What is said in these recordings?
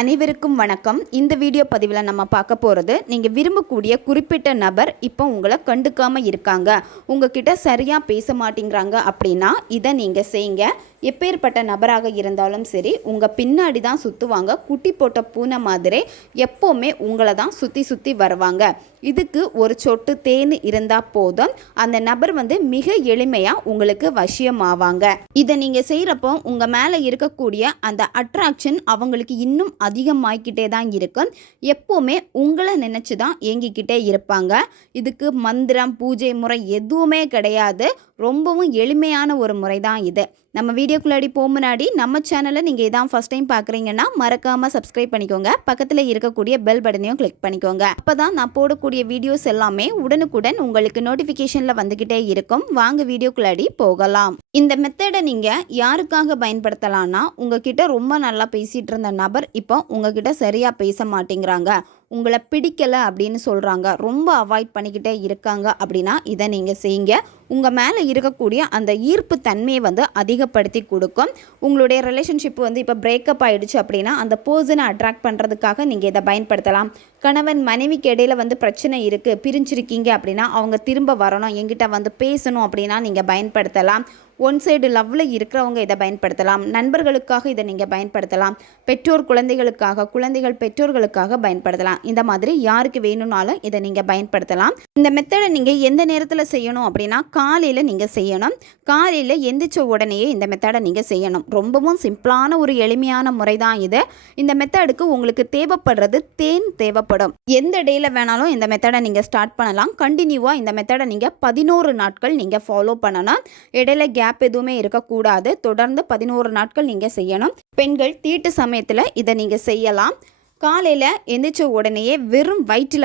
அனைவருக்கும் வணக்கம். இந்த வீடியோ பதிவில் நம்ம பார்க்க போகிறது, நீங்கள் விரும்பக்கூடிய குறிப்பிட்ட நபர் இப்போ உங்களை கண்டுக்காமல் இருக்காங்க, உங்ககிட்ட சரியாக பேச மாட்டேங்கிறாங்க அப்படின்னா இதை நீங்கள் செய்யுங்க. எப்பேற்பட்ட நபராக இருந்தாலும் சரி, உங்கள் பின்னாடி தான் சுற்றுவாங்க. குட்டி போட்ட பூனை மாதிரி எப்போவுமே உங்களை தான் சுற்றி சுற்றி வருவாங்க. இதுக்கு ஒரு சொட்டு தேன் இருந்தால் போதும், அந்த நபர் மிக எளிமையாக உங்களுக்கு வசியமாவாங்க. இதை நீங்கள் செய்கிறப்போ உங்கள் மேலே இருக்கக்கூடிய அந்த அட்ராக்ஷன் அவங்களுக்கு இன்னும் அதிகமாகிக்கிட்டே தான் இருக்கும். எப்போவுமே உங்களை நினச்சி தான் ஏங்கிக்கிட்டே இருப்பாங்க. இதுக்கு மந்திரம் பூஜை முறை எதுவுமே கிடையாது. ரொம்பவும் எளிமையான ஒரு முறை தான் இது. நம்ம வீடியோக்குள்ளாடி போக முன்னாடி நம்ம சேனலை நீங்கள் இதான் ஃபஸ்ட் டைம் பார்க்குறீங்கன்னா மறக்காமல் சப்ஸ்கிரைப் பண்ணிக்கோங்க. பக்கத்தில் இருக்கக்கூடிய பெல் பட்டனையும் கிளிக் பண்ணிக்கோங்க. அப்போ தான் நான் போடக்கூடிய வீடியோஸ் எல்லாமே உடனுக்குடன் உங்களுக்கு நோட்டிஃபிகேஷனில் வந்துக்கிட்டே இருக்கும். வாங்க வீடியோக்குள்ளாடி போகலாம். இந்த மெத்தடை நீங்கள் யாருக்காக பயன்படுத்தலாம்னா, உங்ககிட்ட ரொம்ப நல்லா பேசிகிட்டு இருந்த நபர் இப்போ உங்ககிட்ட சரியாக பேச மாட்டேங்கிறாங்க, உங்களை பிடிக்கலை அப்படின்னு சொல்கிறாங்க, ரொம்ப அவாய்ட் பண்ணிக்கிட்டே இருக்காங்க அப்படின்னா இதை நீங்கள் செய்யுங்க. உங்கள் மேலே இருக்கக்கூடிய அந்த ஈர்ப்பு தன்மையை அதிகப்படுத்தி கொடுக்கும். உங்களுடைய ரிலேஷன்ஷிப் இப்போ பிரேக்கப் ஆகிடுச்சு அப்படின்னா அந்த பர்சனை அட்ராக்ட் பண்ணுறதுக்காக நீங்கள் இதை பயன்படுத்தலாம். கணவன் மனைவிக்கு இடையில் பிரச்சனை இருக்குது, பிரிஞ்சிருக்கீங்க அப்படின்னா அவங்க திரும்ப வரணும், எங்கிட்ட பேசணும் அப்படின்னா நீங்கள் பயன்படுத்தலாம். ஒன் சைடு லவ்வில் இருக்கிறவங்க இதை பயன்படுத்தலாம். நண்பர்களுக்காக இதை நீங்கள் பயன்படுத்தலாம். பெற்றோர் குழந்தைகளுக்காக, குழந்தைகள் பெற்றோர்களுக்காக பயன்படுத்தலாம். இந்த மாதிரி யாருக்கு வேணும்னாலும் இதை நீங்கள் பயன்படுத்தலாம். இந்த மெத்தடை நீங்கள் எந்த நேரத்தில் செய்யணும் அப்படின்னா, காலையில் நீங்கள் செய்யணும். காலையில் எந்திரிச்ச உடனேயே இந்த மெத்தடை நீங்கள் செய்யணும். ரொம்பவும் சிம்பிளான ஒரு எளிமையான முறை தான் இது. இந்த மெத்தடுக்கு உங்களுக்கு தேவைப்படுறது தேன் தேவைப்படும். எந்த டேயில் வேணாலும் இந்த மெத்தடை நீங்கள் ஸ்டார்ட் பண்ணலாம். கண்டினியூவாக இந்த மெத்தடை நீங்கள் 11 நாட்கள் நீங்கள் ஃபாலோ பண்ணணும். இடையில கேப் எதுவுமே இருக்கக்கூடாது. தொடர்ந்து 11 நாட்கள் நீங்கள் செய்யணும். பெண்கள் தீட்டு சமயத்தில் இதை நீங்கள் செய்யலாம். காலையில் எந்திரிச்ச உடனேயே வெறும் வயிற்றில்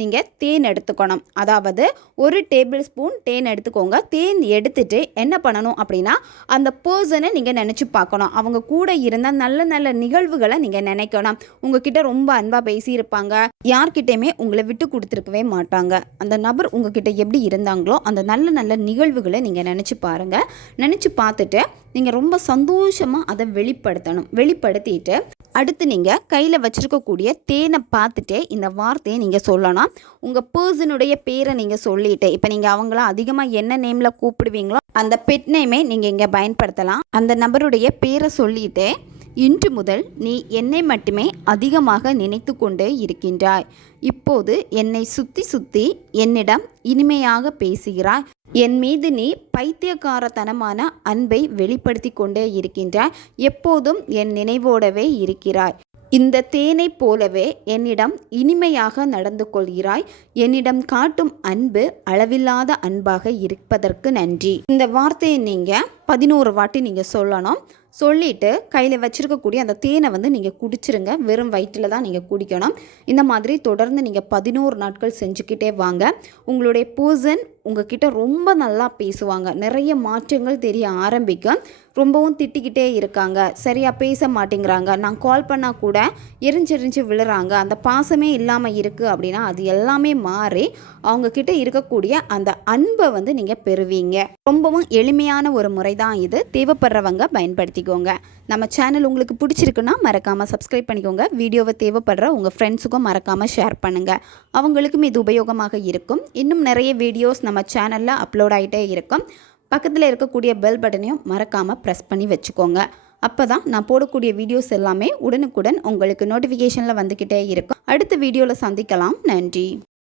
நீங்கள் தேன் எடுத்துக்கணும். அதாவது 1 டேபிள் ஸ்பூன் தேன் எடுத்துக்கோங்க. தேன் எடுத்துட்டு என்ன பண்ணணும் அப்படின்னா, அந்த பர்சனை நீங்கள் நினச்சி பார்க்கணும். அவங்க கூட இருந்தால் நல்ல நல்ல நிகழ்வுகளை நீங்கள் நினைக்கணும். உங்ககிட்ட ரொம்ப அன்பாக பேசியிருப்பாங்க, யார்கிட்டையுமே உங்களை விட்டு கொடுத்துருக்கவே மாட்டாங்க. அந்த நபர் உங்ககிட்ட எப்படி இருந்தாங்களோ அந்த நல்ல நல்ல நிகழ்வுகளை நீங்கள் நினச்சி பாருங்கள். நினச்சி பார்த்துட்டு நீங்கள் ரொம்ப சந்தோஷமாக அதை வெளிப்படுத்தணும். வெளிப்படுத்திட்டு அடுத்து நீங்கள் கையில் வச்சுருக்கக்கூடிய தேனை பார்த்துட்டே இந்த வார்த்தையை நீங்கள் சொல்லணும். உங்கள் பர்சனுடைய பேரை நீங்கள் சொல்லிவிட்டு, இப்போ நீங்கள் அவங்கள அதிகமாக என்ன நேமில் கூப்பிடுவீங்களோ அந்த பெட் நேமே நீங்கள் இங்கே பயன்படுத்தலாம். அந்த நபருடைய பேரை சொல்லிவிட்டு, இன்று முதல் நீ என்னை மட்டுமே அதிகமாக நினைத்து கொண்டே இருக்கின்றாய். இப்போது என்னை சுற்றி சுற்றி என்னிடம் இனிமையாக பேசுகிறாய். என் மீது நீ பைத்தியக்காரத்தனமான அன்பை வெளிப்படுத்தி கொண்டே இருக்கின்றாய். எப்போதும் என் நினைவோடவே இருக்கிறாய். இந்த தேனை போலவே என்னிடம் இனிமையாக நடந்து கொள்கிறாய். என்னிடம் காட்டும் அன்பு அளவில்லாத அன்பாக இருப்பதற்கு நன்றி. இந்த வார்த்தையை நீங்கள் 11 வாட்டி நீங்கள் சொல்லணும். சொல்லிவிட்டு கையில் வச்சுருக்கக்கூடிய அந்த தேனை நீங்கள் குடிச்சிருங்க. வெறும் வயிற்றில் தான் நீங்கள் குடிக்கணும். இந்த மாதிரி தொடர்ந்து நீங்கள் 11 நாட்கள் செஞ்சுக்கிட்டே வாங்க. உங்களுடைய பர்சன் உங்ககிட்ட ரொம்ப நல்லா பேசுவாங்க. நிறைய மாற்றங்கள் தெரிய ஆரம்பிக்கும். ரொம்பவும் திட்டிக்கிட்டே இருக்காங்க, சரியாக பேச மாட்டேங்கிறாங்க, நான் கால் பண்ணால் கூட எரிஞ்செரிஞ்சு விழுறாங்க, அந்த பாசமே இல்லாமல் இருக்குது அப்படின்னா அது எல்லாமே மாறி அவங்கக்கிட்ட இருக்கக்கூடிய அந்த அன்பை நீங்கள் பெறுவீங்க. ரொம்பவும் எளிமையான ஒரு முறை தான் இது. தேவைப்படுறவங்க பயன்படுத்திக்கோங்க. நம்ம சேனல் உங்களுக்கு பிடிச்சிருக்குன்னா மறக்காமல் சப்ஸ்கிரைப் பண்ணிக்கோங்க. வீடியோவை தேவைப்படுற உங்கள் ஃப்ரெண்ட்ஸுக்கும் மறக்காமல் ஷேர் பண்ணுங்கள். அவங்களுக்கும் இது உபயோகமாக இருக்கும். இன்னும் நிறைய வீடியோஸ் நம்ம சேனலில் அப்லோட் ஆகிட்டே இருக்கும். பக்கத்தில் இருக்கக்கூடிய பெல் பட்டனையும் மறக்காமல் ப்ரெஸ் பண்ணி வச்சுக்கோங்க. அப்போ தான் நான் போடக்கூடிய வீடியோஸ் எல்லாமே உடனுக்குடன் உங்களுக்கு நோட்டிஃபிகேஷனில் வந்துக்கிட்டே இருக்கும். அடுத்த வீடியோவில் சந்திக்கலாம். நன்றி.